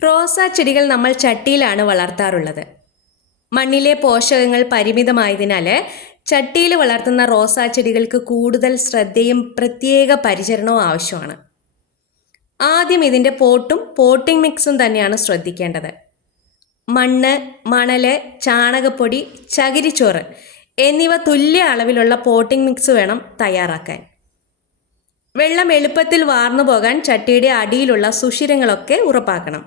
റോസാ ചെടികൾ നമ്മൾ ചട്ടിയിലാണ് വളർത്താറുള്ളത്. മണ്ണിലെ പോഷകങ്ങൾ പരിമിതമായതിനാൽ ചട്ടിയിൽ വളർത്തുന്ന റോസാ ചെടികൾക്ക് കൂടുതൽ ശ്രദ്ധയും പ്രത്യേക പരിചരണവും ആവശ്യമാണ്. ആദ്യം ഇതിൻ്റെ പോട്ടിംഗ് മിക്സും തന്നെയാണ് ശ്രദ്ധിക്കേണ്ടത്. മണ്ണ്, മണല്, ചാണകപ്പൊടി, ചകിരിച്ചോറ് എന്നിവ തുല്യ അളവിലുള്ള പോട്ടിംഗ് മിക്സ് വേണം തയ്യാറാക്കാൻ. വെള്ളം എളുപ്പത്തിൽ വാർന്നു പോകാൻ ചട്ടിയുടെ അടിയിലുള്ള സുഷിരങ്ങളൊക്കെ ഉറപ്പാക്കണം.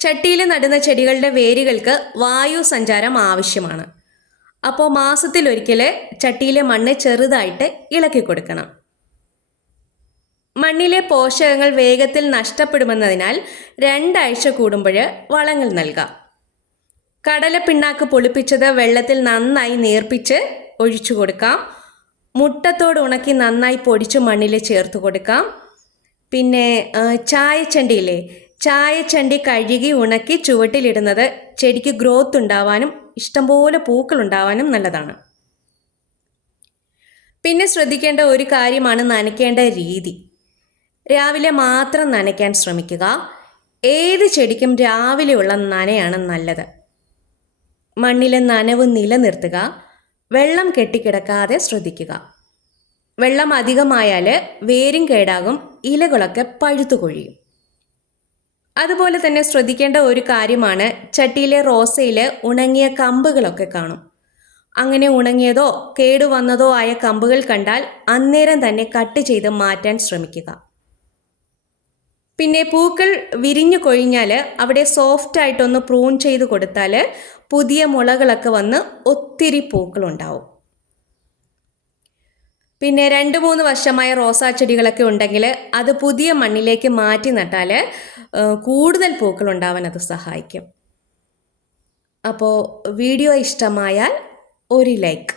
ചട്ടിയിൽ നടുന്ന ചെടികളുടെ വേരുകൾക്ക് വായു സഞ്ചാരം ആവശ്യമാണ്. അപ്പോൾ മാസത്തിലൊരിക്കൽ ചട്ടിയിലെ മണ്ണ് ചെറുതായിട്ട് ഇളക്കി കൊടുക്കണം. മണ്ണിലെ പോഷകങ്ങൾ വേഗത്തിൽ നഷ്ടപ്പെടുമെന്നതിനാൽ 2 ആഴ്ച കൂടുമ്പോൾ വളങ്ങൾ നൽകാം. കടലപ്പിണ്ണാക്ക് പൊളിപ്പിച്ചത് വെള്ളത്തിൽ നന്നായി നേർപ്പിച്ച് ഒഴിച്ചു കൊടുക്കാം. മുട്ടത്തോട് ഉണക്കി നന്നായി പൊടിച്ച് മണ്ണിൽ ചേർത്ത് കൊടുക്കാം. പിന്നെ ചായച്ചണ്ടിയില്ലേ, ചായച്ചണ്ടി കഴുകി ഉണക്കി ചുവട്ടിലിടുന്നത് ചെടിക്ക് ഗ്രോത്ത് ഉണ്ടാവാനും ഇഷ്ടംപോലെ പൂക്കൾ ഉണ്ടാവാനും നല്ലതാണ്. പിന്നെ ശ്രദ്ധിക്കേണ്ട ഒരു കാര്യമാണ് നനയ്ക്കേണ്ട രീതി. രാവിലെ മാത്രം നനയ്ക്കാൻ ശ്രമിക്കുക. ഏത് ചെടിക്കും രാവിലെയുള്ള നനയാണ് നല്ലത്. മണ്ണിലെ നനവ് നിലനിർത്തുക. വെള്ളം കെട്ടിക്കിടക്കാതെ ശ്രദ്ധിക്കുക. വെള്ളം അധികമായാൽ വേരും കേടാകും, ഇലകളൊക്കെ പഴുത്തു കൊഴിയും. അതുപോലെ തന്നെ ശ്രദ്ധിക്കേണ്ട ഒരു കാര്യമാണ്, ചട്ടിയിലെ റോസയിൽ ഉണങ്ങിയ കമ്പുകളൊക്കെ കാണും. അങ്ങനെ ഉണങ്ങിയതോ കേടുവന്നതോ ആയ കമ്പുകൾ കണ്ടാൽ അന്നേരം തന്നെ കട്ട് ചെയ്ത് മാറ്റാൻ ശ്രമിക്കുക. പിന്നെ പൂക്കൾ വിരിഞ്ഞു കൊഴിഞ്ഞാൽ അവിടെ സോഫ്റ്റായിട്ടൊന്ന് പ്രൂൺ ചെയ്ത് കൊടുത്താൽ പുതിയ മുളകളൊക്കെ വന്ന് ഒത്തിരി പൂക്കളുണ്ടാവും. പിന്നെ 2-3 വർഷമായ റോസാ ചെടികളൊക്കെ ഉണ്ടെങ്കിൽ അത് പുതിയ മണ്ണിലേക്ക് മാറ്റി നട്ടാൽ കൂടുതൽ പൂക്കൾ ഉണ്ടാവാൻ അത് സഹായിക്കും. അപ്പോൾ വീഡിയോ ഇഷ്ടമായാൽ ഒരു ലൈക്ക്.